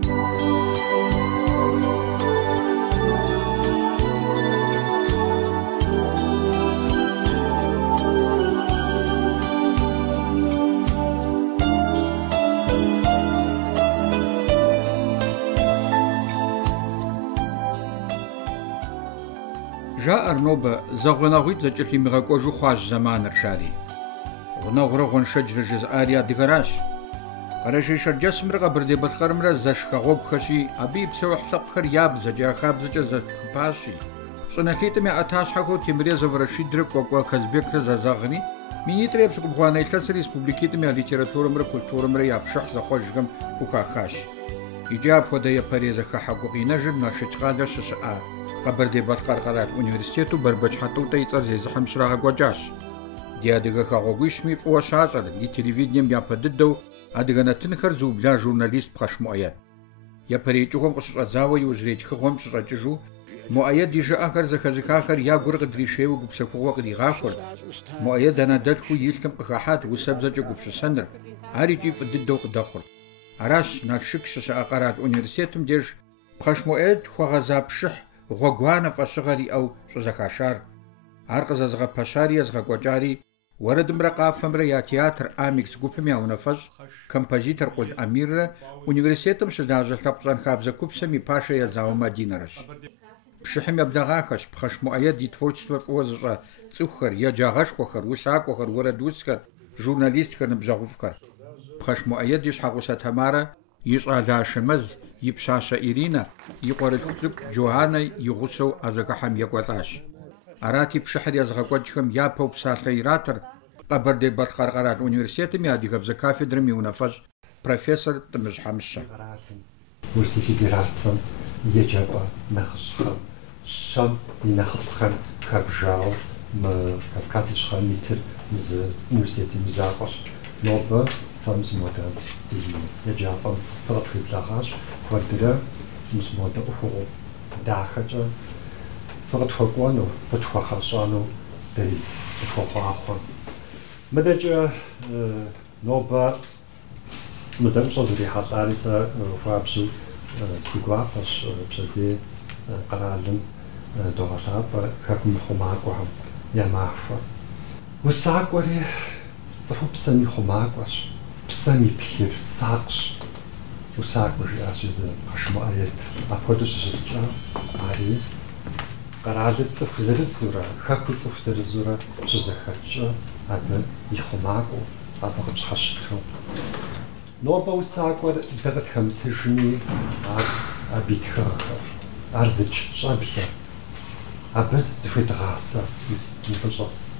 جاء النوبة زغناغيت زجلي مغاكوجو خواج زمان رشاري غناغرا غنشج رجزاريا ديغراش قراشي شرجس مرغا بردي بتخرمرا زشخا غوب خشي ابي بسو حلق خر ياب زجا خاب زجا زكباشي صنخيتمي اتاش حكو تمري زفرشي درك وكوا كزبيك زازاغني ميني تريبس كبخوانا الكاس ريسبوبليكيتمي ليتيراتورمرا كولتورمرا يابشح زخوجغم كوخاخاش ايجاب خدايا باريزا خحقوقينا جد ناشچغادا ششا قبردي باتقرقرات университету барбачхату тайцар зезахам шрагагваджаш диадыга хагогуишми фуашазар ди телевидением япадыддау адыганатынхэр зубля журналист пхашмуаят япаречугом кышшазава южречхыгом шшачжу муаят дижаахэр захазыхахэр ягур кыдришеу гупсахуга кыдигахур муаят данадатху йилкам пхахат усабзача гупшсанр аричи фдыддау кыдахур араш накшык шшаақарат университетум деж пхашмуаят хуагазапшх غوغوانا فاشغري او شزخاشار ارقزازغا باشاري ازغاكوجاري ورد مرقا فمرا يا تياتر اميكس غوبمي او نفش كومبوزيتور قول امير университетم شداجا خابزان خابزا كوبسمي باشا يا زاوما دينرش بشحم يبدغاخش بخشمو ايا دي تворчество فوزجا цухар يا جاغاشخوخر وساكوخر وردوسكر журналисткер нбжагувкар بخشمو ايا ديش حقوسا تمارا يشعلا شمز يبشاشا إيرينا يقورتك جوهانا يغسو أزاكحام يقوطاش أراتي بشحر يزغاكوجكم يابو بسالخيراتر قبر دي باتخارقارات университетами адыгабза кафедрами унафаж профессор тымыж хамша Руси Федерациям ежаба нахшхам шам нахфхан хабжао м Кавказышха митер з университетами запаш нобы фамз модел ежаба фотоплахаш квартира мусмота ухо дахача фотофоконо фотохашано дери фохахон медежа нобы مازال شغلي حاط عريسة وفابسو سيقواقش بشدي قرالم دوغشاب كاكم خماقوهم يا معفا وساقوري صحو بسامي خماقوش بسامي بخير ساقش وساقوري عشيزة خشمو آيات أفودش جرجا عري قرالت صحو زرزورا كاكو صحو زرزورا جزاكاتشا أبا يخماقو أبا غتشخشتو نوربا وساقور دغت خمتجني أبيتخر أرزج شابيا أبس في دغاسة يس نفجص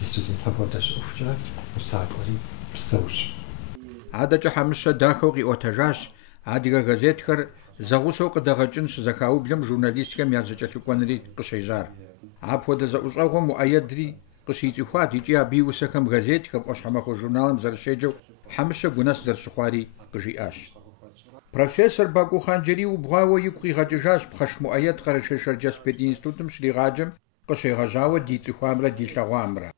ديسودين فبودش أفجع وساقوري بسوش عادة حمشة داخوغي أوتاجاش عادة غازيتخر زغوسو قدغجنش زخاو بلم جورناليستيكا ميازجا لكوانري قشيجار عبود زغوسو مؤيدري قشيتي خوات يجي أبي وسكم غازيتخم أشحمخو جورنالم زرشيجو حمشة جناس زرشخواري قجياش بروفيسور باكو خانجري وبغاوة يكوي غاجاش بخش مؤيد قرشيشر جاسبيد انستوتم شري غاجم قشي غاجاوة ديتي خوامرة ديتلا غامرة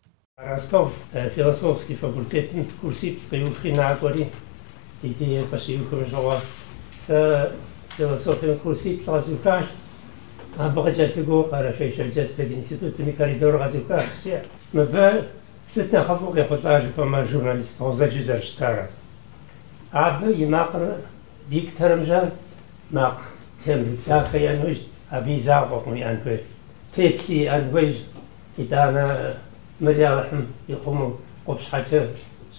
Ростов, философский факультет, курсит, приухи на горе, и почти ухожала с философией курсит, разукаш, а богаче го, хорошо, джаспед институт, ми коридор разукаш, мы бы сытно хаву репортаж по журналист, он зачизар стара. Абы и макр диктором же, мак тем так я нуж, обязал мой анпе, тепси анвеж, и дана مريالحم يقوموا قبش حاجة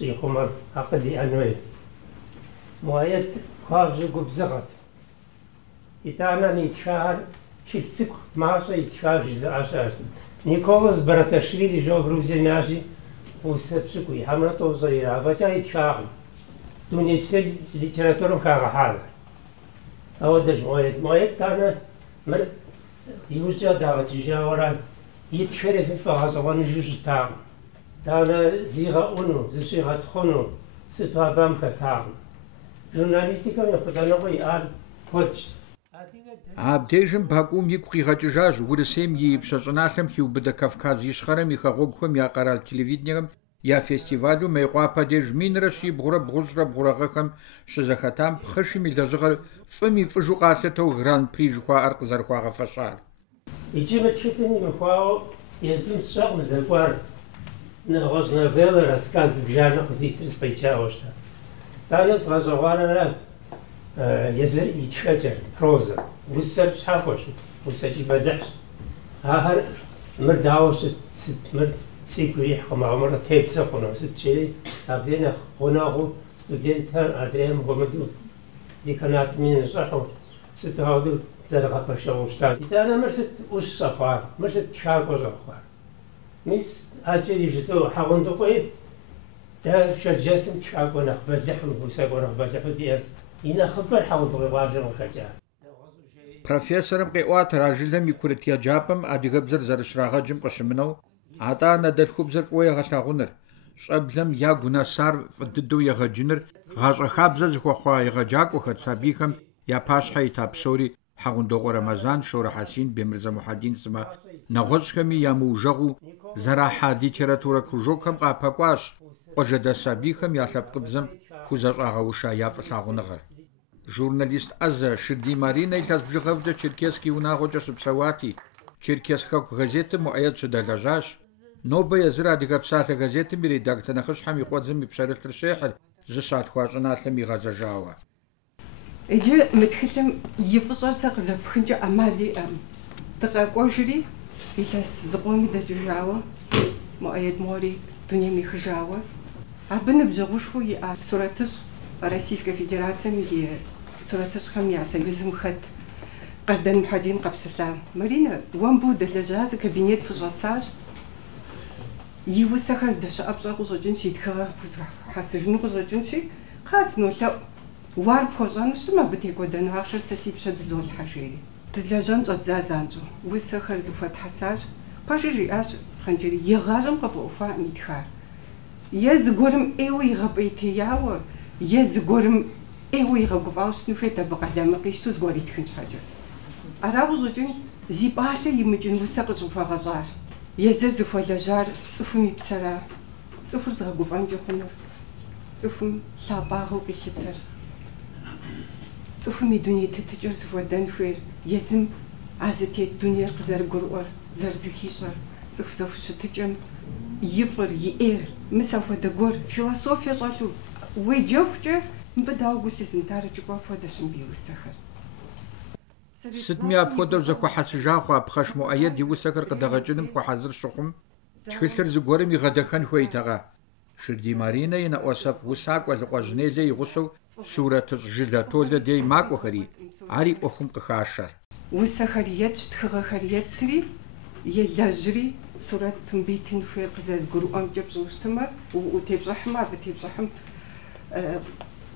يقوموا عقدي أنوي مؤيد خارج قبزغت يتعنا نيتشار شيء ماشي يتشار جزء عشاش نيكولاس براتاشвили جو بروزي ماشي وسبسكو يحمل توصي عفجا يتشار دوني تسل ليتراتورم كاغا حال أودش مؤيد تانا يوجد دعوة جاوران يتفرز الفغاز وان جوج تاعم تاعنا زيغا اونو زيغا تخونو ستوا بام كتاعم جورناليستيكا يقدر نقول ار كوتش عبديجم باكوم يكوي غاجاج ورسيم يبشجناخم كيو بدا كافكاز يشخرم يخاغوكم يا قرال تلفزيونيم Я фестивалю мейкъуапэ деж минрэ щибгъурэ бгъущӏрэ бгъурыгъэхэм щызэхэтам пхъышым и лэжьыгъэр фӏым и фӏыжу къалъытэу Гран-при жыхуаӏэр къызэрыхуагъэфэщӏар. Иджы мытхылъым имыхуауэ езым сщӏэкъым здэкӏуар нэгъуэщӏ новеллэ, рассказ бжанэ къызитыр сфӏеичауэ щта. Итӏанэ згъэщӏэгъуарэрэ езыр итхэкӏэр, прозэр. Усэр щхьэхуэщ, усэкӏи бэлыхьщ. Ахэр мыр дауэ щыт мыр сигу ирихькъым, ауэ мыр тебзэ хъуну сыт щери, абдей нэхъ гъунэгъуу студентхэр адрейм хуэмыдэу деканатми нэщӏыхьу сыт ауэдэу зэрыгъэпэшэгъуу щытат. Итӏанэ мыр сыт ӏущ щӏэхъуар, мыр сыт тхакӏуэ щӏэхъуар. Мис ӏэкӏэ ижысэу хьэгъундыкъуи дэ шэрджэсым тхакӏуэ нэхъ бэлыхьым, усакӏуэ нэхъ бэлыхьу диӏэр и нэхъыбэр хьэгъундыкъуи къуажэм къыхэкӏа. Профессорым къеӏуатэр а жылэм и курыт еджапӏэм адыгэбзэр зэрыщрагъэджым къыщымынэу, атӏэ нэдэлъхубзэр фӏыуэ егъэлъагъуныр, щӏэблэм ягу нэсар фӏы дыдэу егъэджыныр, гъащӏэ хабзэ зыхуэхъуа егъэджакӏуэхэт сабийхэм я пащхьэ ита псори Хьэгъундокъуэ Рэмэзан, Шорэ Хьэсин, Бемырзэ Мухьэдин сымэ нэгъуэщӏхэми ямыужэгъуу зэрахьа литературэ кружокхэм къапэкӏуащ къуажэдэс сабийхэм я лъэпкъыбзэм хузэщӏагъэуша я фӏылъагъуныгъэр. Журналист ӏэзэ Шырдий Маринэ илъэс бжыгъэвкӏэ Черкесск и унагъуэкӏэ щыпсэуати, Черкесск хэку газетым муӏэед щыдэлэжьащ. Нобэ езыр Адыгэ псалъэ газетым и редактор нэхъыщхьэм и кӏуэдзым и пщэрылъыр щехьыр, зыщалъхуа щӏыналъэм игъэзэжауэ. Иджы мы тхылъым и фӏыщӏэр сэ къызэпхынкӏэ ӏэмал иӏэм. Дыкъэкӏуэжри илъэс зыкъоми дэкӏыжауэ, муӏэед мори дунейм ихыжауэ. Абы ныбжьэгъушхуэу иӏа сурэтыщӏ Российской Федерацием и сурэтыщӏхэм я союзым хэт Къардэн Мухьэдин къэпсылъа. Маринэ, уэмбу дэлэжьа зы кабинет фыщӏэсащ. И усэхэр здэщыӏэпщӏэ къыщӏэкӏынщи, и тхыгъэр хьэсыжыну къыщӏэкӏынщи, къаз нолъэӏу. Уар пхуэщӏэну щытым, абы текӏуэдэну ахъшэр сэ си пщэ дызолъхьэ жери. Дызлэжьэн щӏэдза занщӏэу. Усэхэр зыхуэтхьэсащ. Пэжу жиӏащ Хъанджэри, игъащӏэм къэфӏэӏуфаӏым и тхар. Е зыгуэрым ӏейуэ игъэпӏейтеяуэ, е зыгуэрым ӏейуэ игъэгуфӏауэ щытыну хуейт абы къэлэмэ къищту зыгуэр итхын щхьэкӏэ. Арауэ щӏэкӏын зи пӏалъэ имыкӏын усэ къыщӏыхуэгъэщӏар. Езыр зыхуэлэжьар цӏыхум и псэра. Цӏыхур зыгъэгуфӏэнкӏэ хъунур. Цӏыхум лъапӏагъэу къилъытэр. Цӏыхум и дуней тетыкӏэр зыхуэдэн хуейр. Езым а зытет дунейр къызэрыгурыӏуэр, зэрызыхищӏэр. Цӏыху зэхущытыкӏэм и фӏыр, и ӏейр, мис апхуэдэ гуэр философие щӏэлъу уеджэхукӏэ мыбы дауэ гу лъызымытар кӏыпӏэ апхуэдэщ мыбы и усэхэр. Сытми апхуэдэу зэхуэхьэсыжа хъуа пхъэш муӏэед и усэхэр къыдэгъэкӏыным хуэхьэзыр щыхъум, тхылъыр зыгуэрым игъэдэхэн хуейтэкъэ. Шырдий Маринэ и нэӏуэсэфӏ усакӏуэ Лыкъуэжьнелэ и гъусэу сурэтыщӏ жылэ Толэ дей макӏуэхэри, ари ӏуэхум къыхашэр. Усэхэр етщ, тхыгъэхэр еттри, елэжьри, сурэт мыбитын хуейр къызэзгурыӏуэмкӏэ пщӏыну щытымэ, утепщӏыхьмэ, абы тепщӏыхьым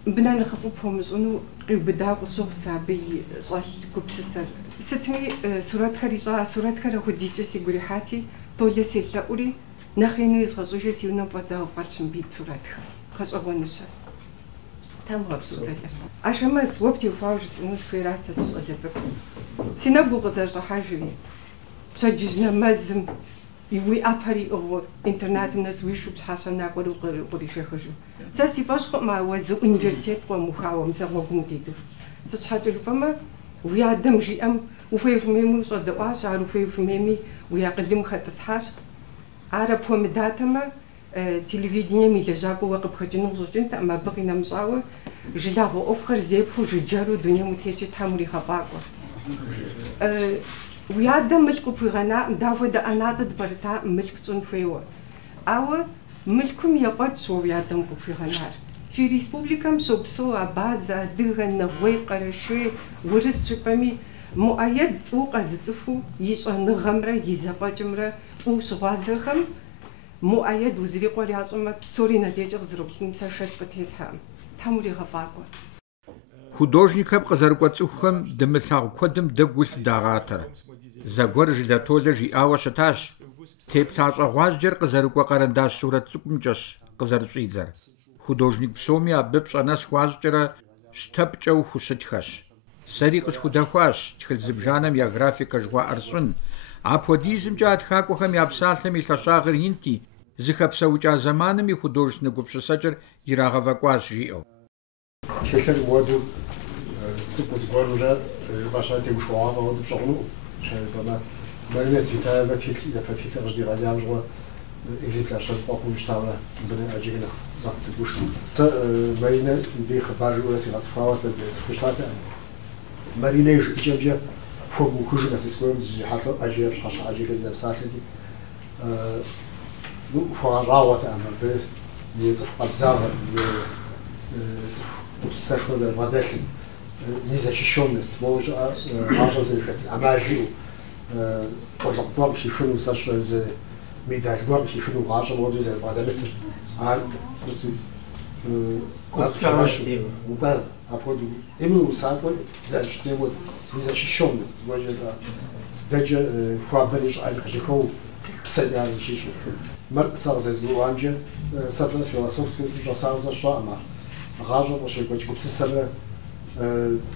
бынэ нэхъыфӏу пхуэмыщӏыну къиубыдауэ къыщыгъу абы и щӏэлъ гупсысэр. Сытми сурэтхэр ищӏа, сурэтхэр апхуэдизкӏэ сигу ирихьати, Толэ селъэӏури, нэхъ ину изгъэщӏыжи си унэм фӏэдзауэ фӏэлъщ мыбит сурэтхэр. Гъэщӏэгъуэныщэр. Ашэмэс, уэ птеухуауэ жысӏэну схуейра сэ сыщӏэлэ цӏыкӏу. Си нэгу къызэщӏыхьэжри, пщэдджыжь нэмэзым уи ӏэпэр иӏыгъыу интернатым нэс уишу пщхьэщэм накӏуэри укъришэхыжу. Сэ си фӏэщ хъуӏым, ауэ зы университет къуэмыухауэ мызэ гъуэгум удедыху. Сыщхьэкӏэ жыпӏэмэ, уи адэм жиӏэм ухуей ухуемейми ущӏэдэӏуащ, ар ухуей ухуемейми уи акъылым хэтӏысхьащ. Ар апхуэмыдатэмэ, телевидением и лэжьакӏуэ уэ къыпхэкӏыну къыщӏэкӏынтэӏым, абы къинэмыщӏауэ жылагъуэ ӏуэхухэр зепху жыджэру дунейм утечи Тхьэм уригъэфӏакӏуэ. Уи адэм мылъку къыпхуигъэнаӏым, дауэдэ ӏэнатӏэ дбэрытаӏым мылъку пщӏын хуейуэ. Ауэ мылъкум ефӏэкӏщ уэ уи адэм къыпхуигъэнар. Фи республикэм щопсэу абазэ, адыгэ, нэгъуей, къэрэшей, урыс жыпӏэми муӏэед фӏыуэ къэзыцӏыхуу и щӏэныгъэмрэ и зэфӏэкӏымрэ фӏыуэ щыгъуазэхэм муӏэед узырикъуэр ящӏэмэ псори нэлейкӏэ къызэроплъыным сэ шэч къытесхьэӏым. Тхьэм уригъэфӏакӏуэ. Художникхэм къызэрыкӏуэ цӏыхухэм дымылъагъу куэдым дэгу илъ дагъатэр. Зэгуэр жылэ Толэ жиӏауэ щытащ. Теплъа щӏэгъуажьэр къызэрыкӏуэ къэрэндащ сурэт цӏыкӏумкӏэщ къызэрыщӏидзэр. Художник псоми абы пщӏэнэс хуащӏкӏэрэ щтэпкӏэу хущытхэщ. Сэри къысхудэхуащ тхылъ зыбжанэм я графикэ жыхуаӏэр щӏын. Апхуэдизымкӏэ а тхакӏуэхэм я псалъэм и лъэщагъыр инти, зыхэпсэукӏа зэманым и художественный гупшысэкӏэр ирагъэвэкӏуащ жиӏэу. Тхылъыр уэду цӏыкӏу зыгуэрымрэ баща теушхуагъэмэ уэду пщӏэгъуну щхьэжыпӏэмэ Маринэ цветаева тетитӏэ къыждигъэлам щӏыуэ экземпляр щэпӏэ хъуну щытауэ мыбы ӏэджэкӏэ нэхъ цӏыкӏущ. Сэ Маринэ мыбы хъыбар жиӏэурэ сигъэцӏыхуауэ сэ цӏыху щытат. Маринэ и жыӏэкӏэмчӏэ хуэмыухыжу нэс зыгуэрым зыжихьэлӏэу ӏэджэ пщхьэщхьэ ӏэджэкӏэ зэпсалъэти хуэгъэщӏагъуэт мыбы и цӏыху къабзагъэ, и цӏыху гупсысэшхуэ зэрыбгъэдэлъым, и защищенность, моуэ щыӏэ гъащӏэм зэрыхэт ӏэмалыӏэу къуэлъыкъу гуэр хихыну сэ щӏэзы медаль гуэр хихыну гъащӏэм уэду зэрыбгъэдэмытыр. Ар просто апхуэдэу именно усакӏуэр зэрыщытнейм уэд и защищенность, здэкӏэ хуабэри щӏыӏэри къыжыхэу псэми ар зыхищӏу. Мыр сэ къызезгурыӏуамкӏэ сэ философски сыщӏэсауэ зэщӏэӏым ар. Гъащӏэм къыщекӏуэкӏ гупсысэмрэ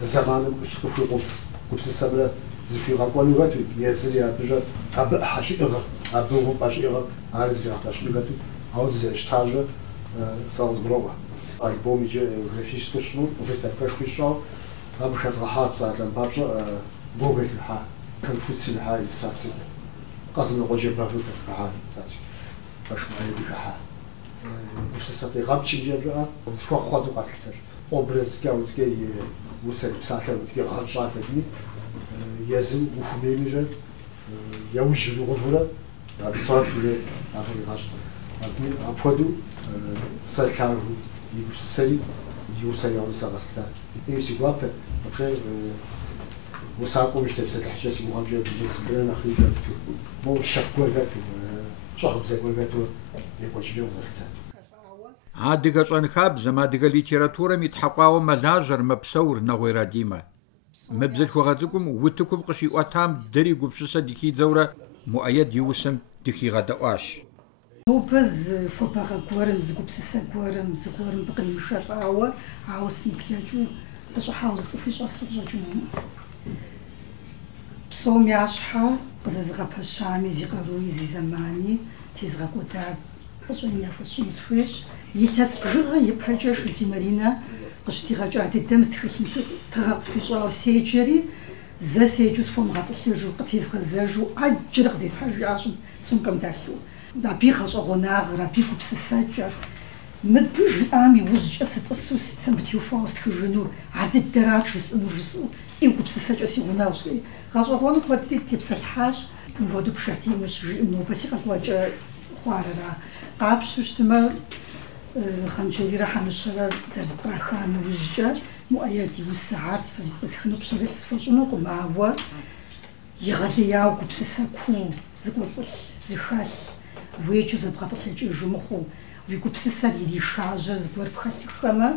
зэманым къыхуикъуф гупсысэмрэ зыхуигъэкӏуэну хэту, езыри абыщӏэ абы ӏыхьэ щыӏыгъыр, абы уфӏэ щыӏыгъыр ар зригъэпэщыну хэту, ауэ зэрыщтажэ сэ къызгуроӏуэ. Альбом иджы графическэ щыӏэну, выставкэшхуи щӏауэ, абы хэзгъэхьа псалъэм папщӏэ Гоголь ихьа, Конфуций ихьа иллюстраций, Къэзмыкъуэджэ Бавы ихьа иллюстраций, Башмаед ихьа. Гупсысэ къигъэпчымкӏэ щӏыӏэ зыхуэхъуэду къэслъытэр. Образкӏэ удзкӏэ и усэр псалъэр удзкӏэ гъэнщӏатэми, езым ухуемейми яужь иугъывурэ, абы сорфурэ ахэр игъащӏэ. Апхуэдэу сэ лъагъу и гупсысэри и усэр яуну сэ къэслъытат. Ӏейуэ си гуапэ, апхуэдэ усакӏуэм иштепсэлъыхькӏэ си гугъэмкӏэ бысымрэ нэхъри хэту, моуэ щэху гуэр хэту, щӏэгъыбзэ гуэр хэту екӏуэкӏыкӏэ къызэлъытат. Адыгэ щӏэнхабзэм, адыгэ литературэм итхьэкъуауэ мэлажьэр, мэпсэур Нэгъуейрэ Димэ. Мы бзылъхугъэ цӏыкӏум утыкум къыщиӏуэтам дэри гупшысэ дыхидзэурэ Муӏэед и усэм дыхигъэдэӏуащ. Нобэ зыхуэбагъэ гуэрым, зыгупсысэ гуэрым, зыгуэрым къримышэлӏауэ, ауэ сымыплъэкӏыу къыщӏыхьауэ зы цӏыхуи щӏэсу къыщӏэкӏынум. Псом ящхьэ къызэзыгъэпэщами, зи къаруи, зи зэмани, тезыгъэкӏуэда къыщӏэным яхуэсщӏыну схуейщ. Илъэс бжыгъэ ипэкӏэ Шылдзий Маринэ къыщытигъэкӏа дыдэм тхылъ тыгъэ къысхуищӏауэ седжэри, зэ седжэу схуэмыгъэтӏылъыжу, къытезгъэзэжу, ӏэджэрэ къыздесхьэжащӏым сумкэм дэлъу. Абы гъэщӏэгъуэнагъыр, абы гупсысэкӏэр. Мыбы жиӏам иужькӏэ сытӏысу сыцэм пытеухуауэ стхыжыну, ар дыдэрат жысӏэну, и гупсысэкӏэ си гъунэгъущ. Гъэщӏэгъуэну куэдри тепсэлъхьащ, мывэду пшэртемыщ жиӏэм нобэ си къэкӏуэкӏэ хъуарэра. Къапщу щытымэ, Хъанджэрирэ Хьэмыщэрэ зэрызэпкъраха нэужькӏэ, Муӏэед и усэ ар сэ зыпкъызыхыну пщэрэ сфощӏынукъым, ауэ игъэлеяуэ гупсысэ куу, зыкӏуэцӏылъ, зыхэлъ, уеджэу зэбгъэтӏылъэкӏыжу мыхъуу, уи гупсысэр иришажьэ зыгуэр пхэлъыхэмэ,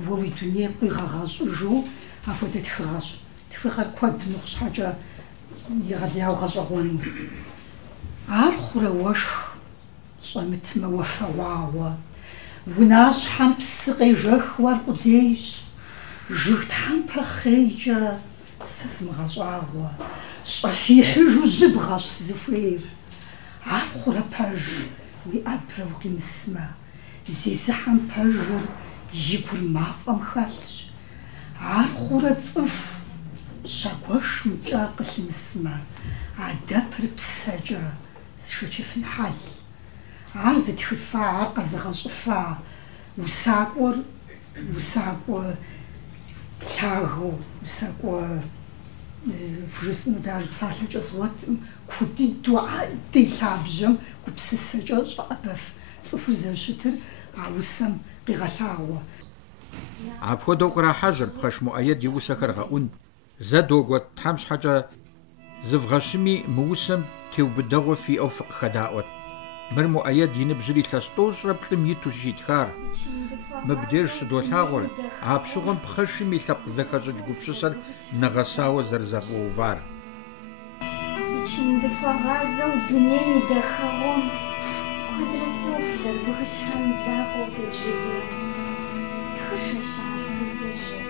уэ уи дунейр къуигъэгъэщӏыжу, апхуэдэ тхыгъэщ. Тхыгъэр куэд мыхъу щхьэкӏэ игъэлеяуэ гъэщӏэгъуэну. Ар хъурэ уэшх щӏэмытмэ уафэгъуауэ, унащхьэм псы къежэхуэ ар къудейщ, жыг тхьэмпэ хъейкӏэ сэ сымыгъэщӏагъуэ, щӏэфихьыжу жьыбгъэщ сызыхуейр. Ар хъурэ пэж уи ӏэбрэ укъимысмэ, зезыхьэм пэжыр и гур мафӏэм хэлъщ. Ар хъурэ цӏыху щагуэшымкӏэ къылъымысмэ, адэпыр псэкӏэ зышэчыфын хьэл. Ар зытхыфа, ар къэзыгъэщӏыфа, усакӏуэр усакӏуэ лъагэу, усакӏуэ жысӏэну дажэ псалъэкӏэ згъуэтым, ку дыдэу адэ и лъабжьэм гупсысэкӏэ щӏэӏэбэф цӏыхуу зэрыщытыр а усэм къигъэлъагъуэ. Апхуэдэу кърахьэжьыр пхъэш Муӏэед и усэхэр гъэӏун. Зэ догуэт Тхьэм щхьэкӏэ зывгъэщыми мы усэм теубыдэгъуэ фиӏэу хэдаӏуэт. Мыр Муӏэед и ныбжьыр илъэс тӏощӏрэ плӏым иту щитхар. Мыбдеж щыдолъагъуэр а пщыгъуэм пхъэшым и лъэпкъ зэхэщӏыкӏ гупшысэр нэгъэсауэ зэрызэфӏэувар. Чындыфагъазэу дунейм и дахэгъуэм куэдрэ соплъэр бгыщхьэм закъуэу къеджэгъуей. Тхышэщ ар фызыжьыр,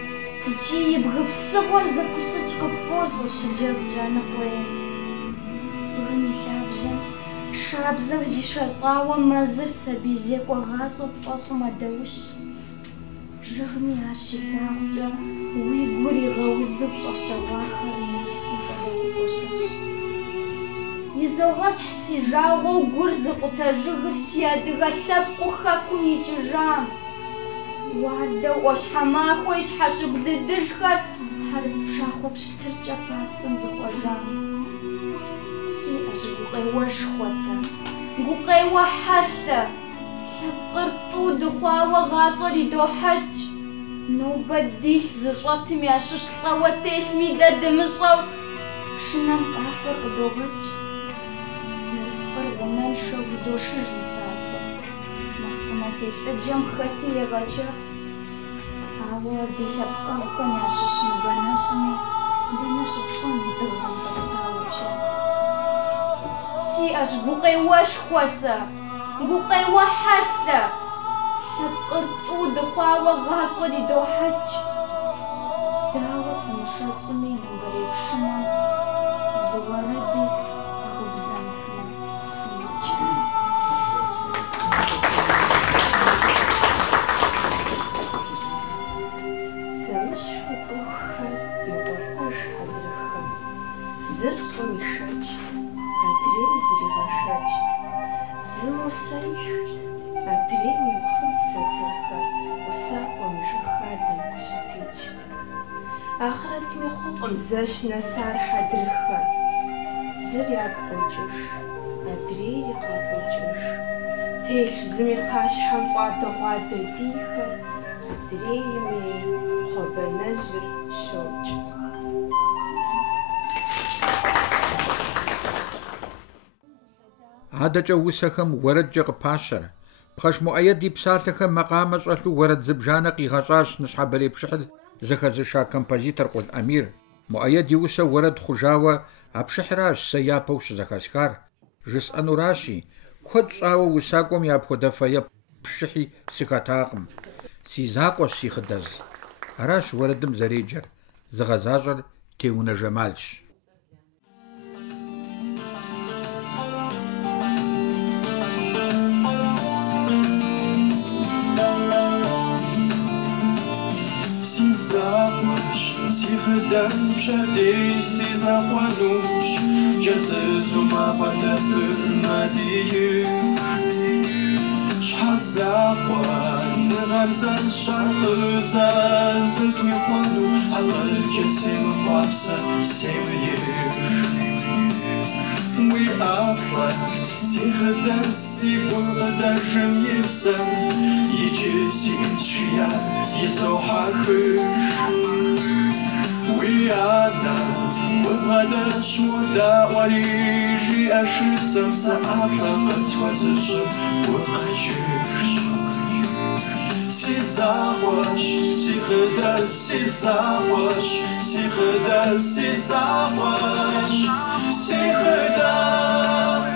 икӏи и бгы псыгъуэр зэпыщыкӏ къыпфӏощӏэу щыджэгукӏэ ныкъуейм. Бгым и лъабжьэм Шабзэу зишэщӏауэ мэзыр сабий зекӏуэгъащӏэу пфӏэщӏу мэдэущ. Жыгми ар щилъагъукӏэ уи гур игъэузу пщӏэщэгъуахэр нэпсым къыдэувэщэщ. Изогъэщхь си жагъуэу гур зыкъутэжыгыр си адыгэ лъэпкъыу хэкум икӏыжам. Уардэу ӏуащхьэмахуэ и щхьэщыгу-лыдыжхэр хьэрыпшахъуэ пщтыркӏэ пасэм зыкъуэжам. Сиӏэщ гукъеуэшхуэ сэ, гукъеуэ хьэлъэ, лъэпкъыр тӏу дыхъуауэ гъащӏэр идохьэкӏ. Нобэ дилъ зыщӏэтым ящыщ лӏэуэ телъми дэ дымыщӏэу шынэм къафэр къыдогъэкӏ. Ерыскъыр унэншэу идошыж нысащӏэ. Махъсымэ телъыджэм хэти егъэджэф. Ауэ ди лъэпкъэгъухэм ящыщ мыбэнэщӏми дэнэ щыпщӏэн дыгъэм къыптауэчэ. Сиӏэщ гукъеуэшхуэ сэ, гукъеуэ хьэлъэ, лъэпкъыр тӏу дыхъуауэ гъащӏэр идохьэкӏ. Дауэ сымыщэщӏми мыбэрей пшынэм зы уэрэди гъыбзэмыфын схуимыкӏ. Зэмыщхьу цӏыхухэр игъуэлӏэж хьэдрыхэм. Зыр щӏым ишэчт, адрейм зригъэшэчт. Зым усэ ишхт, адрейм иухъыд сатырхэр усакӏуэм и жыхадэм къыщыпичт. Ахърэтми хъукъым зэщ нэсар хьэдрыхэр. Зыр ягу къокӏыж, адрейри къэфӏокӏыж. Телъщ зыми пхъащхьэм фӏадэ-гъуадэ дийхэр, адрейми хъуэбэнэжьыр щокӏ. Адэкӏэ усэхэм уэрэдкӏэ къыпащэрэ. Пхъэш Муӏэед и псалъэхэм макъамэ щӏэлъу уэрэд зыбжанэ къигъэщӏащ Ныщхьэбэрей пщыхьыр зэхэзыша композитор Къул Амир. Муӏэед и усэ уэрэд хъужауэ а пщыхьращ сэ япэу щызэхэсхар. Жысӏэнуращи, куэд щӏауэ усакӏуэм я апхуэдэ фэе пщыхьи сыхэтакъым. Си закъуэщ си хъыдэз. Аращ уэрэдым зэреджэр. Зыгъэзащӏэр Теунэ Жэмалщ. Si zapusz, si chydaz przedej, si zapłanusz, Jezu ma wadepyr madiju. Szha zapłan, ramzan szarpyza, zytui chłanu, ale jesim łapsa sejmijesz. We are flagged, si chydaz, si błądażem jebsem, Idzie si intrzyja, jezo hakysz. We are done, wybadasz łoda waliży, a szybcem zaatlakat słazyżem wykaczysz. Si zawasz, si chydaz, si zawasz, si chydaz, si zawasz, si chydaz.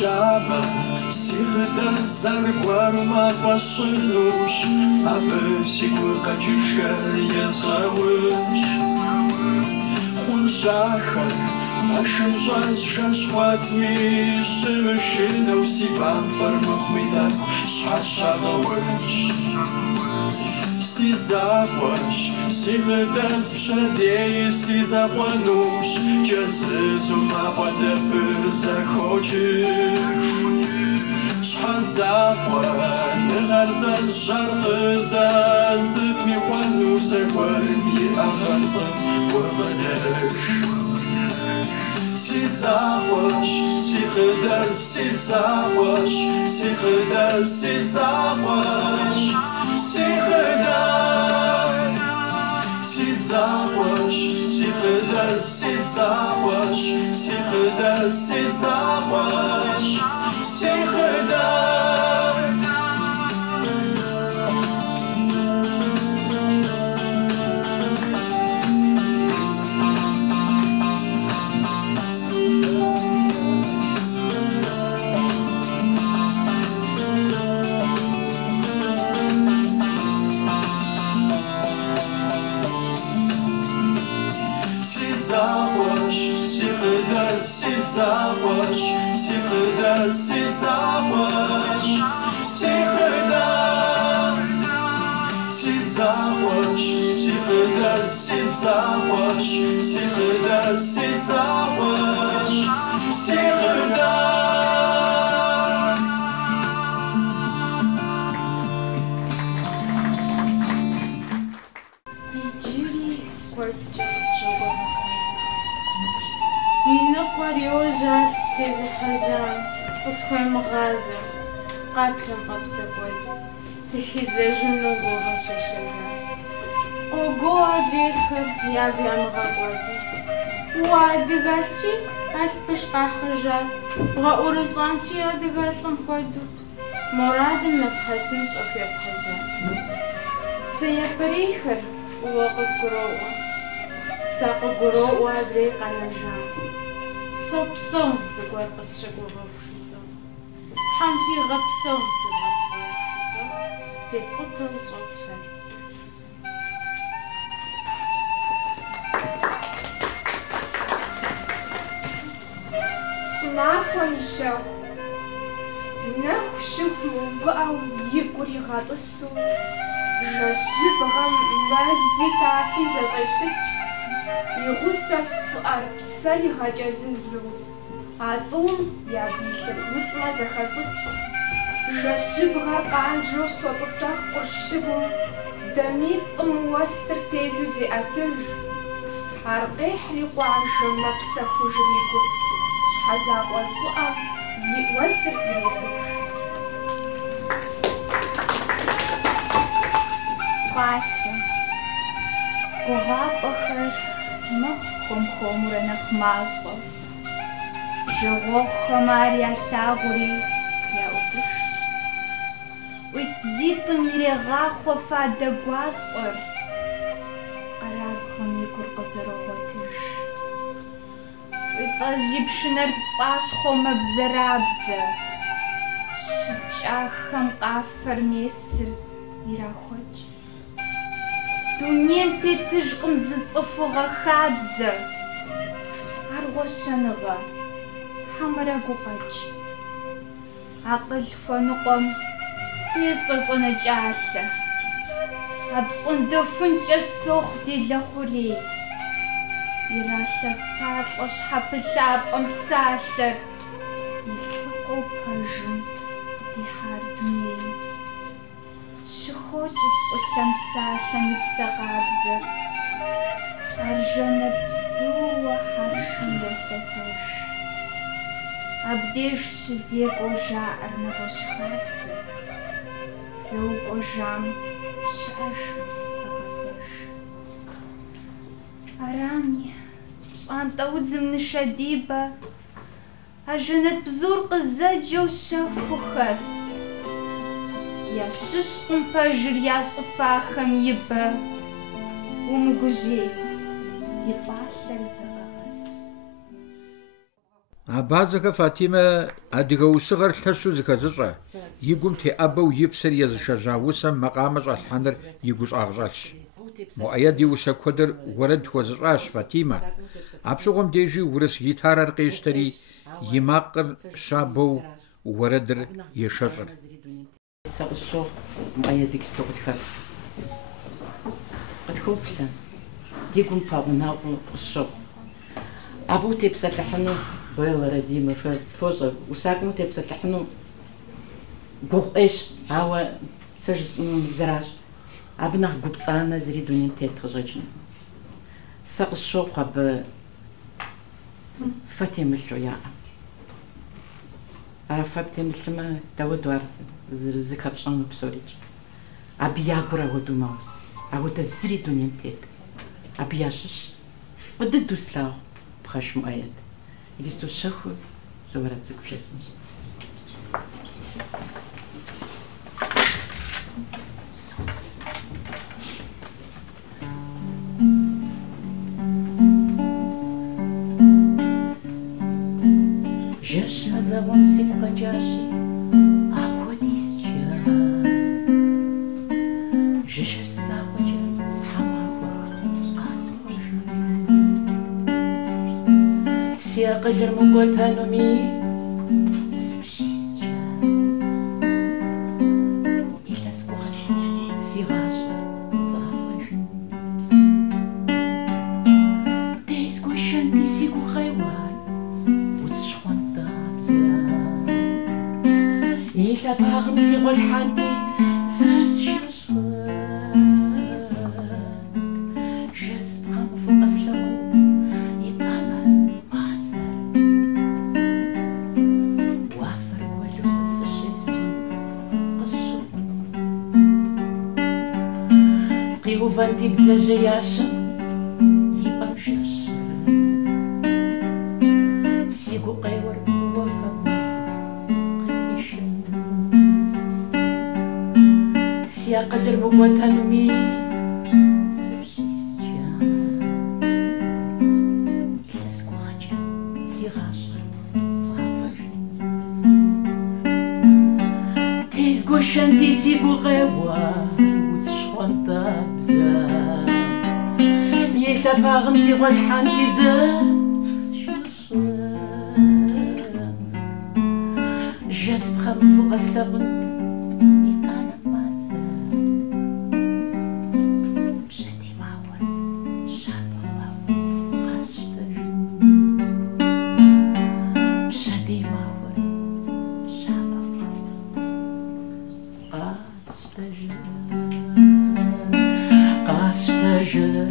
Szaba, si chydaz, zargwaru ma paszynusz, aby si górka ciszker je zgałysz. Chun szachar, naszym żaz szaszłat mi, szymyszyną si wampar muchmidak, szachszałałysz. Si zapłasz, si chydaz przedieje, si zapłanusz, Jezu ma wadepy zachodzisz. Szha zapłan, gardzasz żarpy zytmi chłanu, zakładem je achalpem łabadesz. Si zapłasz, si chydaz, si zapłasz, si chydaz, si zapłasz, si chydaz. Si zapłasz, si chydaz, si zapłasz, si chydaz, si zapłasz, si chydaz. załaś, sichdas, si załaś, sichdas, si załaś, sichdas, si załaś, sichdas, si załaś, sichdas. Иджыри куэдкӏэ къысщогугъэхъуа. И ныкъуэр йожьэ псезыхьэжьам, къысхуемыгъазэ, къаплъэм къэпсэкӏуэду, сыхидзэжыну гугъэщэщэжа. Къогуо адрейхэр ягу ямыгъэкӏуэду. Уадыгэлъщи, алъпыш къахыжа, бгъэӏурыщӏэнщи адыгэлӏым хуэдэу, мурадым нэпхъэсын щӏыхуепхъыжа. Сеяпэрейхэр фӏыуэ къызгуроӏуэ, сакъыгуроӏуэ адрей къэнэжам. Сопсэу зыгуэр къысщыгугъыху жызэу, Тхьэм фигъэпсэу зыгъэпсэу жызэу, тесӏутэу щӏопщэр псэзыхьэжьэм. Щӏымахуэм и щэху, нэху щыху мыувыӏэу игур игъэтӏысу, жэщыбгъэм мэзи тафи зэщӏещыкӏ, и гъусэ щӏыӏэр псэр игъэкӏэзызу, а тӏум я билъырӏулӏмэ зэхэщӏыкӏ, жэщыбгъэр къанжэу щотӏысэх къуршыбым, дамитӏым уэсыр тезу зеӏэтыж, аркъехьри къуажэм нэпсэхужыр и гур, щхьэзакъуэ щӏыӏэм и уэсыр иретыж. Къалъэ, гугъапӏэхэр нэхъхэм хуэмурэ нэхъ мащӏэ, жагъуэгъухэм ар ялъагъури яӏубыж. ӏуитӏбзитӏым ирегъахъуэ фадэ гуащӏэр, къэрабгъэм и гур къызэрогъуэтыж. ӏуитӏэжь и пшынэр пцӏащхъуэу мэбзэрабзэ, щыкӏахэм къафэр месыр ирахуэкӏ. Дунейм тетыжкъым зы цӏыхугъэ хабзэ, ар гъуэщэныгъэ, хьэмэрэ гукъэкӏ. Акъыл хуэныкъуэм сещӏэ щӏэнэкӏалъэ, апщӏондэхункӏэ сохъу делэ хъурей. Иралъэфалӏэ щхьэпылъапӏэм псалъэр, илъыкъуэу пэжым къыдихьар дунейм. Щыхокӏ щӏылъэм псалъэм и псэ къабзэр, аржэнэ бзууэ хьэршым елъэтэж. Абдеж щызекӏуэу жаӏэр нэгъуэщӏ хабзэ, зэукӏуэжам щыӏэжым къэгъэзэж. Арами, пщӏантӏэ удзым нышэдибэ, ажэнэт бзур къызэджэу щэхуу хэст. Ящыщкъым пэжыр я щӏыфахэм и бэ, умыгужьей, и пӏалъэр зыгъэгъэс. А базэхэр Фатимэ адыгэ усыгъэр лъэщу зыхэзыщӏэ, и гум теӏэбэу и псэр езышэжьа усэм макъамэ щӏэлъхьэныр и гу щӏагъщӏэлъщ. Муӏэед и усэ куэдыр уэрэд хуэзыщӏащ Фатимэ. А пщыгъуэм дежи урыс гитарэр къещтэри, и макъыр щабэу уэрэдыр ешэщӏыр. Сакъыщо муӏэед икӏысту къытхэф. Къытхуоплъэ. Ди гум пэгъунэгъуу къысщохъу. Абы утепсэлъыхьыну Беллэрэ Димэ фощӏэ, усакӏуэм утепсэлъыхьыну гугъу ӏейщ, ауэ сэ жысӏэну мызэращ. Абы нэхъ гупцӏанэ зыри дунейм тет къыщӏэкӏыну. Сэ къысщохъу абы фэ темылъу яӏэ. А фэ темылъымэ дэуэду ар зыхэпщӏэну псорикӏ. Абы я гур ауэду мэус. Ауэдэ зыри дунейм тет. Абы ящыщ фӏы дыдэу слъагъу пхъэш муӏэед. Иджысту щэхуу зыуэрэд цӏыкӏу жесӏэнщ. Жэщ-мэзэгъуэм сигу къэкӏащи, апхуэдизкӏэ. Жэщ закъуэкӏэ тхьэмахуэ къасхуэжа. Си акъыл Сиакъылыр мыгуэтэнуми илъэс гугъэкӏэ си гъащӏэр згъэфӏэжын. Тез гуэшэнти си гур къеуан удз щхъуантӏабзэ. И лъэпагъым си гъуэлъхьанти Ди бзэжьеящэм и пӏэм жэщыр. Си гу къеуэр уэфэм къыхишын. Си акъылыр мыгуэтэнуми сыпщӏискӏэ. Илъэс гугъэкӏэ си гъащӏэр згъэфэжын. Тез гуэшэнти си гу къеуэр удз щхъуантӏабзэ. Лъэпагъым си гъуэлъхьанти зэщӏэн. Жэс пхъэм фыкъэслъэгъунт итӏанэ мазэ. Пщэдей мауэр щабэу къасщтэжын. Пщэдей мауэр щабэу къасщтэжын. Къасщтэжын.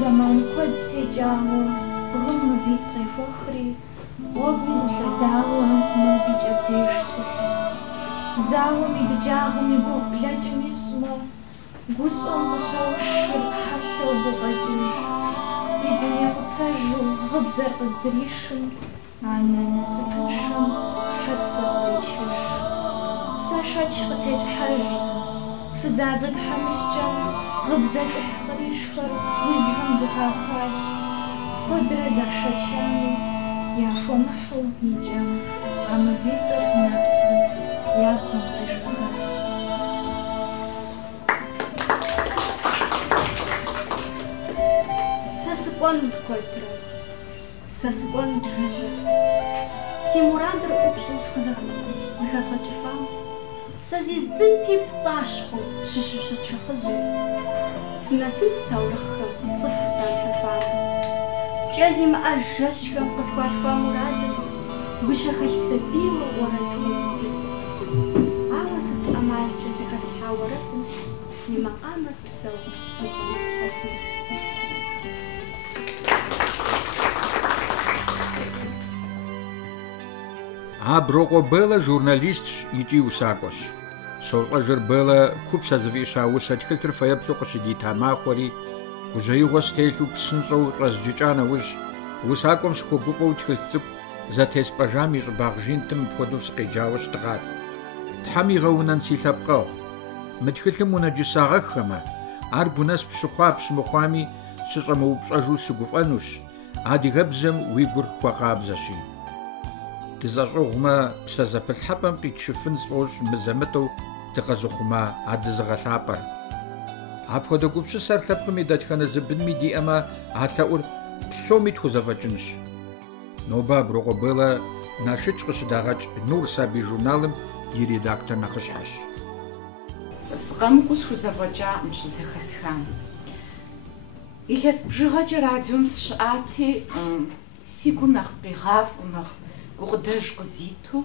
Zaman kod tejawo, rum vit prefochri, ogum ladawo, mobic atishsut. Zawo mi dejawo mi go plagimismo, gusom shawshir hatta bogajish. Mi dunya utaju, gubzar qzdrishn, anana zakasham, chhat sarwichish. Sashach qtes haj, fzadat hamscha, غبزة حقريشخر وجهم زهاقاش قدرة زخشتشاني يا فمحو يجم عمزيطر نفسي يا قمتشقاش ساسقوان بكولتر ساسقوان تجر سيمورادر أبشوس خزاقوان نخافة جفام سازيزدنتي بطاشخو ششوشتشخزو سناسي تاورخم صف سالحفار جازي ما أجرشخم قسقوالخوا مرادر وشخل سبيو ورد خزوسي عاوست أمال جازي خسحا ورقم لما قامر بسو يقوم تسحسي Аброко Белла журналист ичи усакош. Солӏэжыр Белла купса зыфӏища усэ тхылъыр фэеплъу къыщыдита махуэри гужьеигъуэ стелъу псынщӏэу щӏэзджыкӏа нэужь усакӏуэм сыхуэгуфӏэу тхылъ цӏыкӏу зэтеспӏэжам и щӏыбагъ жинтым мыпхуэдэу сыкъеджауэ щытыгъат. Тхьэм игъэунэн си лъэпкъэгъу. Мы тхылъым унэджысагъэххэмэ, ар гунэс пщыхъуа пщымыхъуами сыщӏэмыупщӏэжу сыгуфӏэнущ, адыгэбзэм уи гур хуэкъабзэщи. Дызэщӏыгъумэ, псэ зэпылъхьэпӏэм къитшыфын сфӏощӏ мызэмытӏэу дыкъэзыхъума адызыгъэлъапӏэр. Апхуэдэ гупщысэр лъэпкъым и дэтхэнэ зыбынми диӏэмэ, а лъэӏур псоми тхузэфӏэкӏынщ. Нобэ Аброко Белла Налшыч къыщыдагъэкӏ «Нур» сабий журналым и редактор нэхъыщхьэщ. Сыкъэмыкӏуу схузэфӏэкӏакъым щызэхэсхам. Илъэс бжыгъэкӏэ радиом сщыӏати, си гур нэхъ къигъафӏэу, нэхъ гукъыдэж къызиту,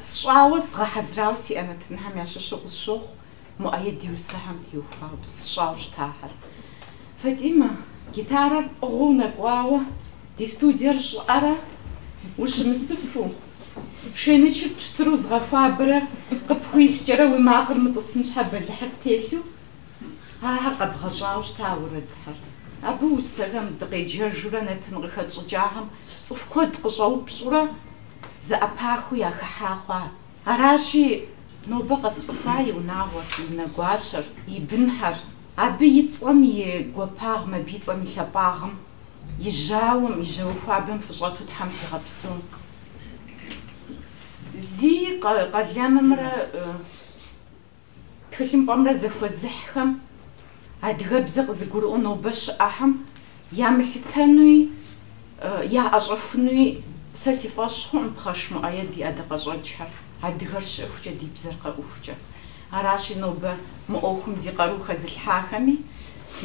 сщӏауэ згъэхьэзырауэ си ӏэнэтынхьэм ящыщу къысщохъу, муӏэе ди усэхьэм теухуауэ сщӏауэ щытахьэр. Фатимэ, гитарэр пӏыгъыу нэкӏуауэ, ди студиер щӏыӏэрэ, ущымысыфу, шэнычыр пщтыру згъэхуабэрэ, къыпхуискӏэрэ уи макъыр мытӏысын щхьэ бэлыхьыр телъу, ахьэр къэбгъэщӏауэ щыта уэрэдхьэр. Абы усэхэм дыкъеджэжурэ нэтын къыхэтщӏыкӏахэм цӏыху куэд къыщӏэупщӏурэ зэӏэпахыу яхыхьа хъуа. Аращи, нобэ къэсцӏыхуа и унагъуэр, и унэгуащэр, и бынхьэр, абы и цӏэм и гуапагъ, мабий цӏэм и лъэпӏагъым ижауэм, ижэухуабэм фыщӏэту Тхьэм фигъэпсэу. Зи къэлэмымрэ тхылъымпӏэмрэ зэхуэзыхьхэм адыгэбзэ къызыгурыӏуэу нобэ щыӏэхэм ямылъытэнуи яӏэщӏэхунуи сэ си фӏэщ хъуӏым пхъэш Муӏэед и ӏэдакъэщӏэкӏхэр адыгэр щыӏэхукӏэ ди бзэр къэӏухукӏэ. Аращи нобэ мы ӏуэхум зи къару хэзылъхьахэми,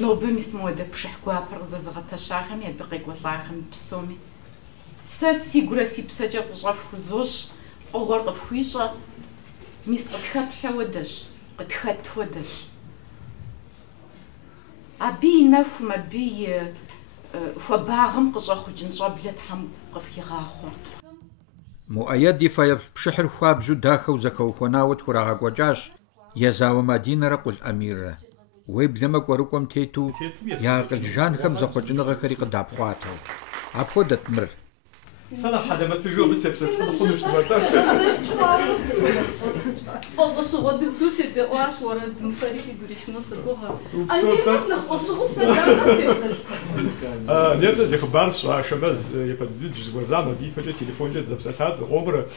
нобэ мис мыуэдэ пшыхь гуапэр къызэзыгъэпэщахэми абы къекӏуэлӏахэми псоми. Сэ сигурэ си псэкӏэ фӏыщӏэф хузощ, фӏыгъуэр къыфхуищӏэ, мис къытхэплъэ хуэдэщ, къытхэт хуэдэщ. Абы и нэхум, абы и хуабагъым къыщӏэхъукӏын щӏэблэ Тхьэм къыфхигъахъуэ. Муӏэед и фэеплъ пшыхьыр хуабжьу дахэу зэхэухуэнауэ тхурагъэкӏуэкӏащ Езауэ Мадинэрэ Къул Амиррэ. Уеблэмэ кӏуэрыкӏуэм тету я акъыл жанхэм зэхъуэкӏыныгъэхэри къыдапхъуатэу. Апхуэдэт мыр. Sana hademetiyor biz hepsi konuştular da. Fazla şuğadı dusete o aş var adım fariki görüşme sıkıha. Anne bak o şuğu sen Нет, я хабар, что Ашамаз я подвижу с глазами, и по телефону записать за обра.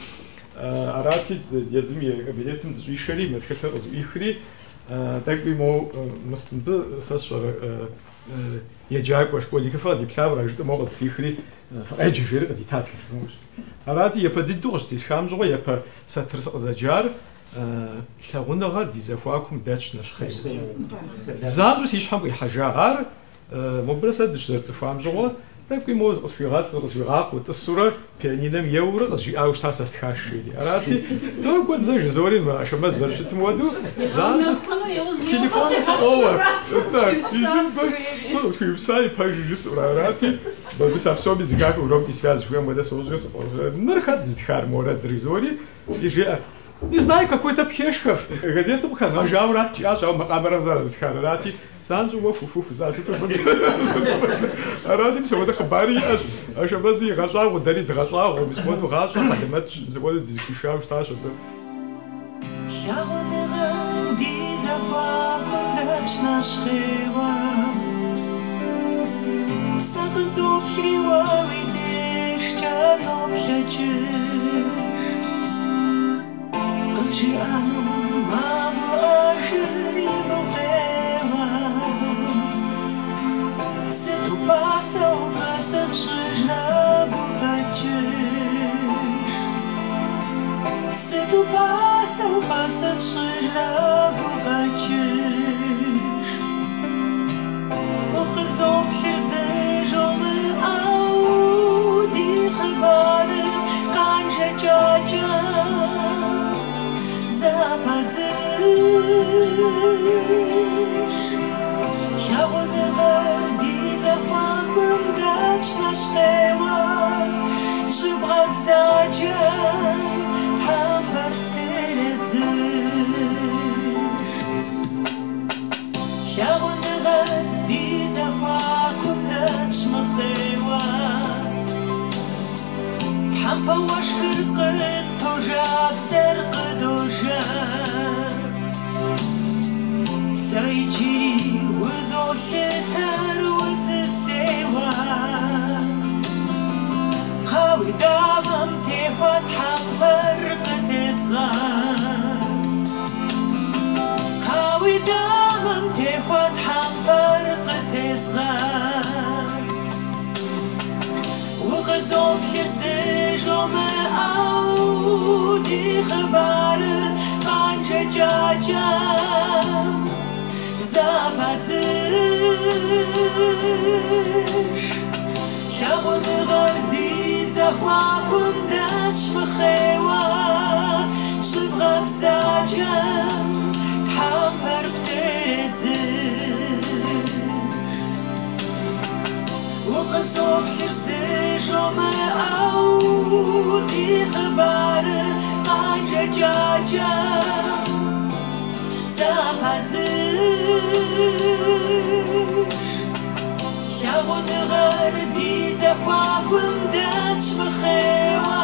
Арати язми билетом жишери, мы хотели разуихри. Так би мо мстынбы сашар яжак баш коли кафа диплавра жду мо разтихри. Эджижер дитат. Арати я подидуш тис хамжо я по сатрс заджар лагунагар дизахуакум дач нашхай. Завжди сишхам и хажагар мобраса дишерц фамжо так и моз осфигат осфигат вот сура пианинам евро жи аушtas астхаши. Арати то год заж зорим ашама заршит моду. Телефон over. Так. Скрипсай пажус арати Бабис абсоби зигак уром и связь жуем мода сожжес. Нархат дитхар мора дризори. И же не знаю, какой-то Пхешков. Газета показал рад, чашал макамера зитхар рати. Санжу во фуфу заситу. Арати все вот хабари аж бази гашал удари драшал, мисмоту гашал, мадемат заводы дизкушав шташ. Шагонеран дизапакундач наш хева. Сахзуб хривали дещано пшечеш. Кызжи ану маму ажири гопева. Се ту пасал фасав шижна букачеш. Се ту пасал фасав шижна букачеш. Окызоб хирзе Пауаш кыркыт тожап серкы дожап Сайчири узохетар усысева Қауи давам техуат хампар қытесға Қауи давам техуат хампар қытесға Уғызоп херсе жоме ауди хабары қанша жачам западзыш Шағынығар дизахуа күндаш махева Шыбғап сачам там парктеретзыш Уғызоп херсе жоме ауди хабары қанша жачам западзыш Шағынығар дизахуа күндаш махева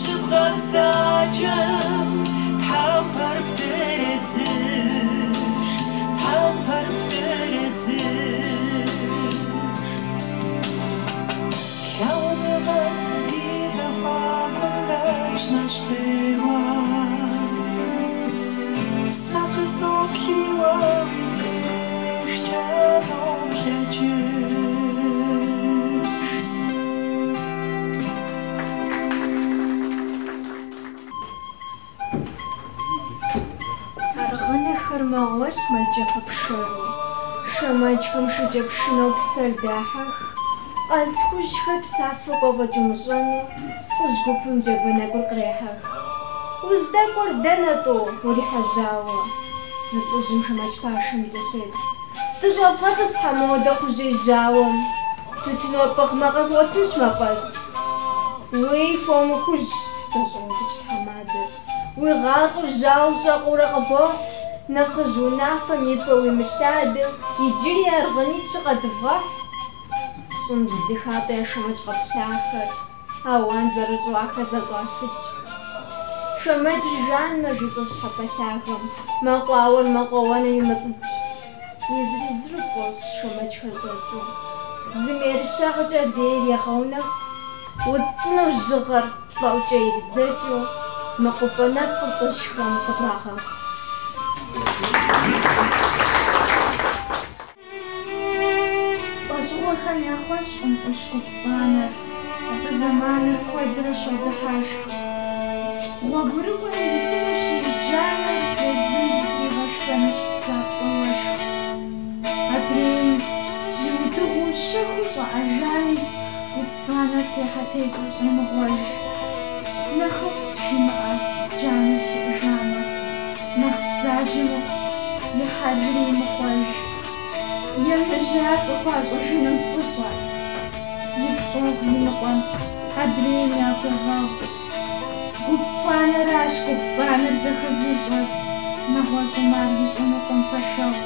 Шыбғап сачам там парктеретзыш Там парктеретзыш Мэгъуэлъ мэджэфэ пшэру, шэмэджхэм шэджэпшынэу псэр дахэх, къазхужьхэр псафэ къовэкӏымыщӏэну лӏыжь гупым джабэнэгур кърехьэх. Уздэкӏуэр дэнэ тӏу урихьэжьауэ, зы лӏыжьым шэмэдж пашэм и кӏэлъедз. Дыщӏэфӏэтӏысхьэ моуэ хужьежьауэм, тутынопӏыгъмэ къэзгъуэтынщ мафӏэдз. Уи хуэмыхужь зэщӏэудыкӏ тхьэмадэр, уи гъащӏэр жьауэ щӏэкъыурэ къыбохь, нэхъыжь унафэм и пэ уимылъадэу, иджыри аргъэнитӏ къэдывгъэхь. Щӏым зыдыхатӏэ я шэмэдж къэплъахэр, ауан зэрыщӏуахэр зэщӏалъыкӏ. Шэмэджыр жанмэ жыпӏэщ щхьэпэлъагэм, мэкъуауэр мэкъуауэным имылӏыкӏ. Езыр-езыру фӏощӏ шэмэджхэр щӏэкӏыу. Зым ерыщагъкӏэ абдейр егъэунэху, удз цӏынэу жьыгъэр лӏэӏукӏэ иридзэкӏыу, мэкъупӏэ нэпкъым лӏыжьхэм къыбрагъэху. Лӏэщӏыгъуэхэм яхуэщӏым ӏущ гупцӏанэр, абы зэманыр куэдрэ щодыхьэшх. Гъуэгурыкӏуэм итыну щииджанэр езым зытригъэшхэнущ бдзапцӏэ уэшх. Адрейм жьиудыгъуу щэхуу щӏэӏэжами, гупцӏанэр техьэ-текӏыу щӏемыгъуэж. Нэхъыфӏт жимыӏэ джанэр щиӏэжамэ, нэхъ бзаджэ мыхъу, и хьэлыр имыхъуэж. Емыжьар къыхуащӏэжыным фӏыщӏэ, и пщӏогъу и ныкъуэм адрейм яхуегъэгъу. Гупцӏанэращ гупцӏанэр зэхэзыщӏэр, нэгъуэщӏым ар ищӏынукъым пэшэгъу.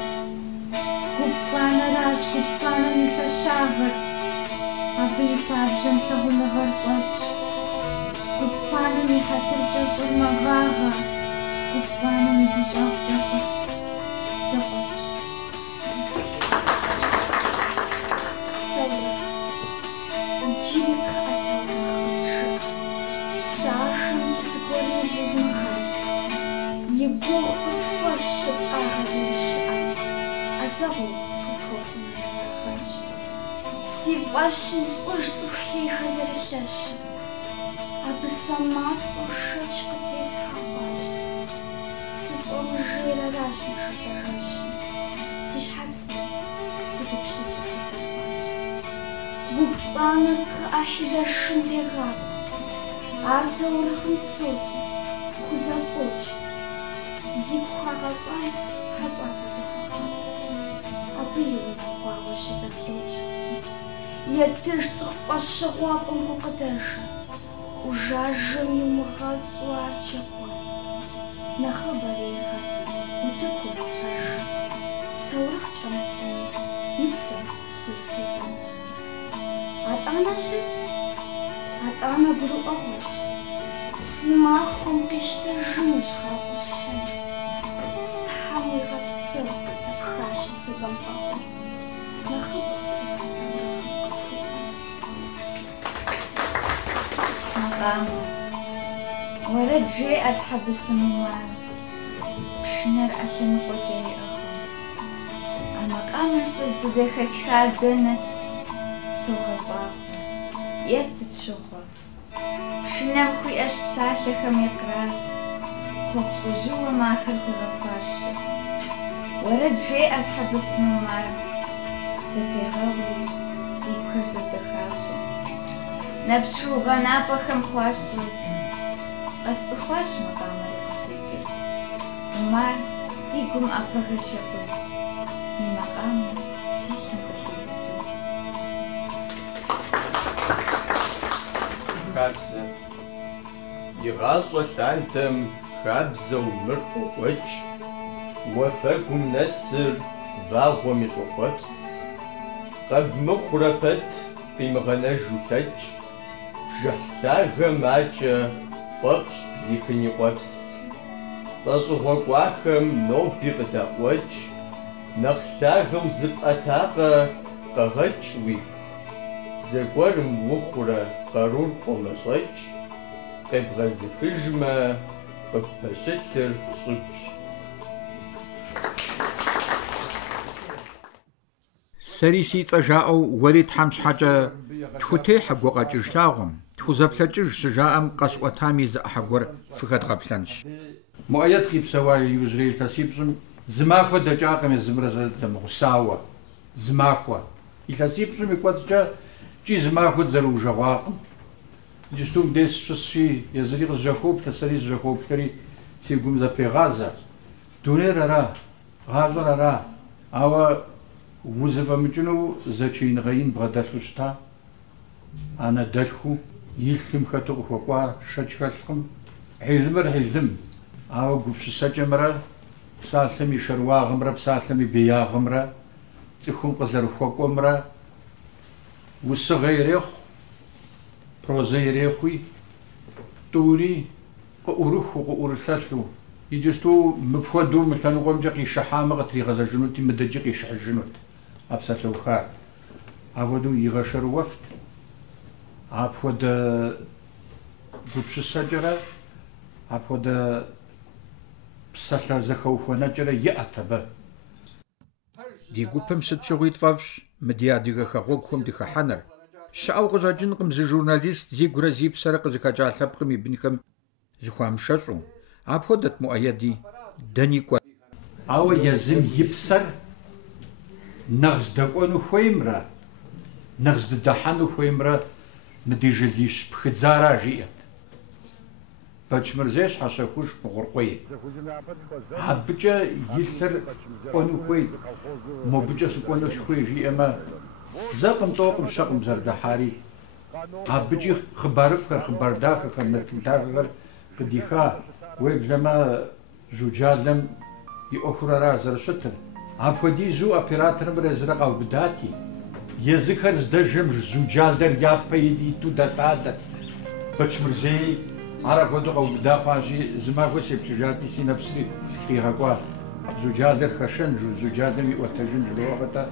Гупцӏанэращ гупцӏанэм и лъэщагъыр, абы и лъабжьэм лъагъуныгъэр щӏэкӏ. Гупцӏанэм и хьэтыркӏэ щӏыр мэгъагъэ, гупцӏанэм и гущӏэгъукӏэ щӏыр зэфӏэкӏ. Иджыри кхъыӏэ къысшыӏ, псахэмкӏэ зыгуэрым зызмыгъэщ. И гугъу къысхуэщ щыпӏагъэ зэрыщыӏэм, ӏэзэгъуу сызхуэхъумэ яхъэнщ. Си фӏэщым лӏыж цӏыху хейхэ зэрылъэщым, абы сэ мащӏэу шэч къытесхьэхъуащ. Сыщӏэмыжейр аращ мы шэдэгъэщым, си щхьэцым сыгупсысыр къыдэхъуащ. Гупцӏанэр кхъыӏэхьи зэшым тегъакъу, ар таурыхъым сощӏэ, хузэфӏокӏ. Зигу хуагъэщӏам хэщӏат къыдыхьэхъуам, абы и унэгъуауэ щызэплъокӏ. Етыж цӏыху фӏэщыгъуэ фӏым гукъыдэжэ, ужажэм иумыгъэщӏу ар чэкуэ. Нэхъыбэр егъэ, утыкум пэжэ, таурыхъкӏэ мыхъуми, нысэр хилъхуипӏэнщ. Атӏанэ гурыӏуэ хъуащ, си махуэм къищтэжынущ гъащӏэ щэм. Тхьэм уигъэпсэу къэпхащ зыгъэм фӏэхъу, нэхъыбэ псыхэр таурыхъым къыпхужьӏэн. Макъамэ, уэрэд жеӏэ тхьэбысымыуам, пшынэр ӏэлъыныкъуэкӏэ иӏыгъым. А макъамэр сэ здызэхэлъха дэнэт, согъэщӏагъуэ, е сыт щыгъуэ. Пшынэм хуиӏэщ псалъэхэм и кърат, кхъуэпщӏыжьыуэ махэр хуигъэфащэ. Уэрэд жеӏэ тхьэбысымыуам, зэпегъэгъуи игухэр зэдэхащэ. Нэпс шыугъэнапӏэхэм хъуащ щӏидз, къэсцӏыхуащ макъамэр къыздикӏыр. Умар ди гум ӏэпэхэр щекъуз, и макъамэр лъилъым къыхезыкӏыу. Хабзэ. Игъащӏэ лъантэм хабзэу мыр къокӏуэкӏ, уафэгум нэсыр вагъуэм и щӏыхъуэпс. Къэбмыхъурэ пэт къимыгъэнэжу лъэкӏ, бжыхь лъагэ макӏэ фӏэфӏщ блихын и къуэпс. Лӏэщӏыгъуэ кӏуахэм ноби къыдэӏуэкӏ, нэхъ лъагэу зыпӏэтакъэ къэгъэкӏ уигу. Зэгуэрым ухъурэ къарур къомэщӏэкӏ, къебгъэзыхыжмэ, къыппэщылъыр щӏыкӏщ. Сэри си цӏэ жаӏэу уэри Тхьэм щхьэкӏэ тхутехьэ гуэкъэкӏыж лъагъуэм, тхузэплъэкӏыж щыжаӏэм къэсӏуэтами зы ӏыхьэ гуэр фыхэдгъэплъэнщ. Муӏэед къипсэуа иужьрей илъэсипщӏым зы махуэ дэкӏакъым езымрэ зэмыгъусауэ. Зы махуэ. Илъэсипщӏым и кӏуэцӏкӏэ ткӏий зы махуэ зэрыужэгъуакъым. Иджыпсту мыбдей сыщысщи, езыри къызжьэхуоплъэ, сэри зыжьэхуоплъэри си гум зэпегъазэ. Дунейр ара, гъащӏэр ара, ауэ узыфӏэмыкӏыну зэчииныгъэ ин бгъэдэлъу щыта, анэдэлъху, илъым хэту къыхуэкӏуа шэч хэлъкъым. Хьилымыр хьилым, ауэ гупщысэкӏэмрэ, псалъэм и шэрыуагъымрэ, псалъэм и беягъымрэ, цӏыхум къызэрыхуэкӏуэмрэ, усыгъэ ирехъу, прозэ ирехъуи, тӏури къыӏурыху, къыӏурылъэлъу, иджыпсту мыпхуэдэу мы лъэныкъуэмкӏэ къишыхьамэ къытригъэзэжынути, мыдэкӏи къищыхьыжынут а псалъэухар. Апхуэдэу игъэшэрыуэфт. Апхуэдэ гупщысэкӏэрэ, апхуэдэ псалъэ зэхэухуэнэкӏэрэ иӏэт абы. Ди гупым сыт щыгъуи тфӏэфӏщ мы ди адыгэ хэгъуэгухэм дыхыхьэныр. Щыӏэу къыщӏэкӏынкъым зы журналист зигурэ зи псэрэ къызыхэкӏа лъэпкъым и бынхэм зыхуамышэщӏу. Апхуэдэт Муӏэеди дэни кӏуэ. Ауэ езым и псэр нэхъ здэкӏуэну хуеймрэ, нэхъ здыдэхьэну хуеймрэ мы ди жылищ пхыдзара жиӏэт. Бэчмырзей щхьэщэхуж Мыгъуркъуей. Абыкӏэ и лъыр кӏуэну хуейт, мобыкӏэ сыкӏуэну схуей жиӏэмэ, зэ къымцӏокъым щэкъым зэрыдэхьари. Абыкӏи хъыбарыфхэр, хъыбар дахэхэр, нартын дахэхэр къыдиха. Уеблэмэ жуджалэм и ӏуэхур ара зэрыщытыр. Апхуэдизу операторым езырэ къаубыдати. Езыхэр здэжым жуджалэр япэ иту дэтӏадэт. Бэчмырзей ар апхуэдэу къаубыда хъуащи, зы махуэ сеплъыжати, си нэпсри къигъэкӏуа. Жуджалэр хэшэн, жуджалэм иӏуэтэжын жыхуэӏыгъэ,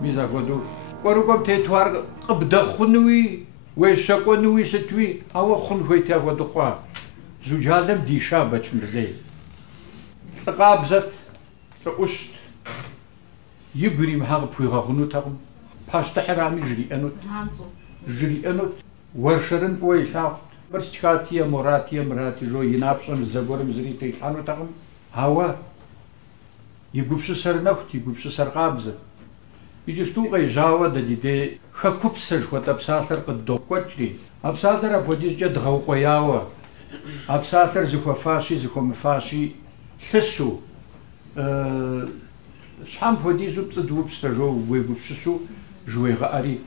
мис апхуэдэу кӏуэрыкӏуэм тету ар къыбдэхъунуи, уещэкӏуэнуи сытуи, ауэ хъун хуейти апхуэдэу хъуа. Жуджалэм диша Бэчмырзей. Лӏыкъабзэт, лӏыӏущт. Игу иримыхьэ къыпхуигъэгъунутэкъым. Пащтыхьырами жриӏэнут. Уэршэрын фӏыуэ илъагъут. Мыр стхати, мурати, мырати жо и напщӏэм зэгуэрым зыри телъхьэнутэкъым. Ауэ и гупщысэр нэхут, и гупщысэр къабзэт. Иджыпсту къежьауэ дэ ди дей хэкупсэ жыхуэтӏэ псалъэр къыддокӏуэкӏри. А псалъэр апхуэдизкӏэ дгъэукъуеяуэ, а псалъэр зыхуэфащи, зыхуэмыфащи, лъысу, щхьэм хуэдизу пцӏы дыупстэ жо уегупщысу жыуегъэӏэри.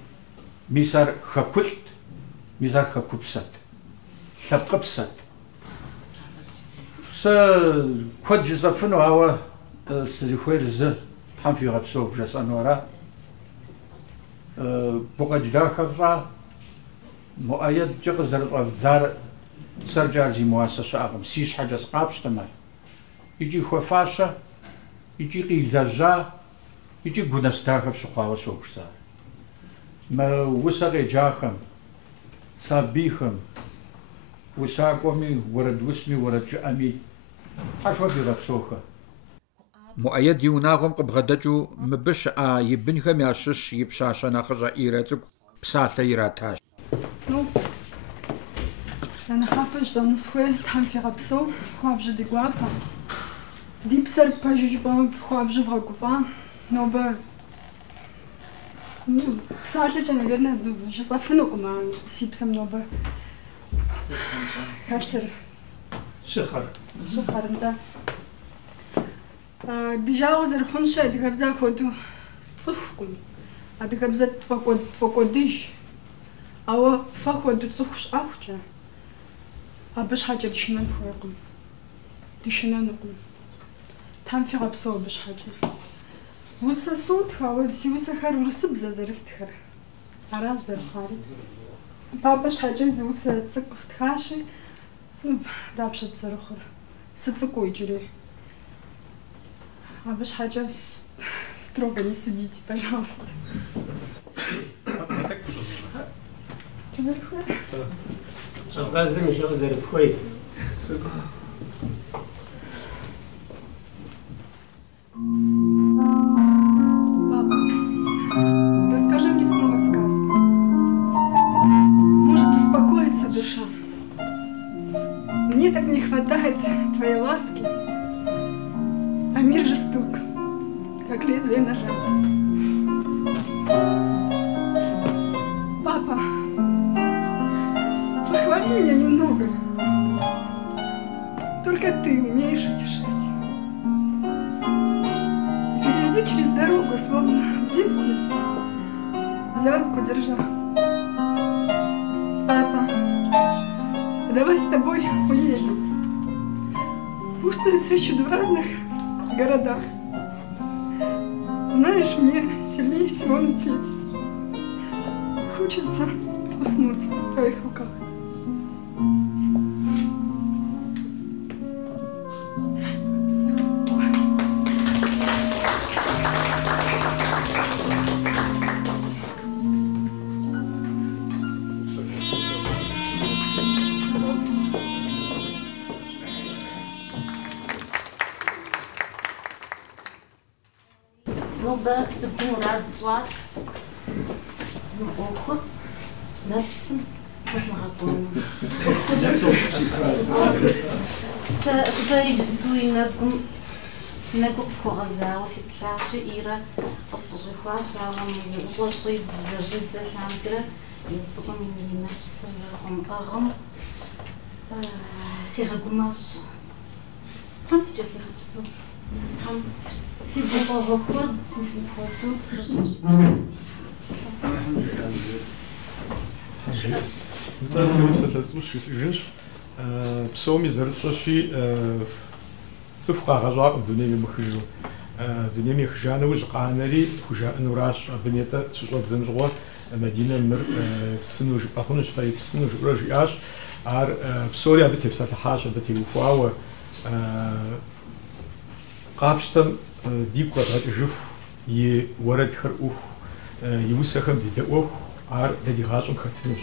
Мис ар хэкулӏт, мис ар хэкупсэт, лъэпкъыпсэт. Сэ куэд жысӏэфыну, ауэ сызыхуейр зы Тхьэм фигъэпсэу жесӏэну ара. Гукъэдж дахэ фщӏа, Муӏэедкӏэ къызэрыщӏэвдзар сэркӏэ ар зи муасэ щыӏэкъым. Си щхьэкӏэ сыкъапщтэмэ. Икӏи хуэфащэ, икӏи къилэжьа, икӏи гунэс дахэ фщыхъуауэ согъущ. Мэ усэ къеджахэм, сабийхэм, усакӏуэми, уэрэд усми, уэрэд жыӏэми тхьэшхуэ фигъэпсэухэ. Муӏэед и унагъуэм къыбгъэдэкӏыу мыбы щыӏа и бынхэм ящыщ и пщащэ нэхъыщӏэ Ирэ цӏыкӏу псалъэ иратащ. Нэхъапэ щӏэну схуей Тхьэм фигъэпсэу, хуабжьу ди гуапэ. Ди псэр пэжу жыпӏэмэ хуабжьу вгъэгуфӏа. Нобэ псалъэкӏэ, наверное, жысӏэфынукъым си псэм нобэ хэлъыр. Щыхъэр. Щыхъэр, ди жагъуэ зэрыхъунщи, адыгэбзэ апхуэдэу цӏыхукъым. Адыгэбзэ тфӏэкӏуэдыж. Ауэ фэ хуэдэу цӏыху щӏэхукӏэ. Абы щхьэкӏэ дышынэн хуейкъым. Дышынэнукъым. Тхьэм фигъэпсэу абы щхьэкӏэ. Усэ сотх, ауэ си усэхэр урысыбзэ зэрыстхэр. Аращ зэрыхъуари. Папэ щхьэкӏэ зы усэ цӏыкӏу стхащи, дапщэ дызэрыхъур. Сыцӏыкӏуу иджыри. Абы щхьэкӏэ строго не судите, пожалуйста. Так уже Зарыхуэр? Абазым ещё зарыпхой. Папа, расскажи мне снова сказку. Может, успокоится душа. Мне так не хватает твоей ласки, а мир жесток, как лезвие ножа. Папа, похвали меня немного. Только ты умеешь утешать. И переведи через дорогу, словно в детстве, за руку держа. Папа, давай с тобой уедем. Пусть нас ищут в разных городах. Знаешь, мне сильнее всего на свете хочется уснуть в твоих руках. Голда Мурат Джат, Охо, Написан, Региструй на Губхоразал, Фиплаши, Ира, Офжихуаша, Зашит, Зажит, Захантра, Языгумини, Написан, Арам, Сирагумаш. Там в Джаслих Псу. Там في بابا وكود مثل بوتو Да, сегодня слушай, сижешь, псоми зарытши, цифра гажак, дунеми махижу, дунеми хижана уж канари, хужа нураш, абнета, шушлак замжуа, Медина мир, сынуж, пахунуш фай, сынуж рожи аш, ар псори абите псата хаша, абите уфауа, قابشتم ديك وضعت جف ي ورد خر أوه يوسخم دي دقوه عار دي غاشم خرطنوش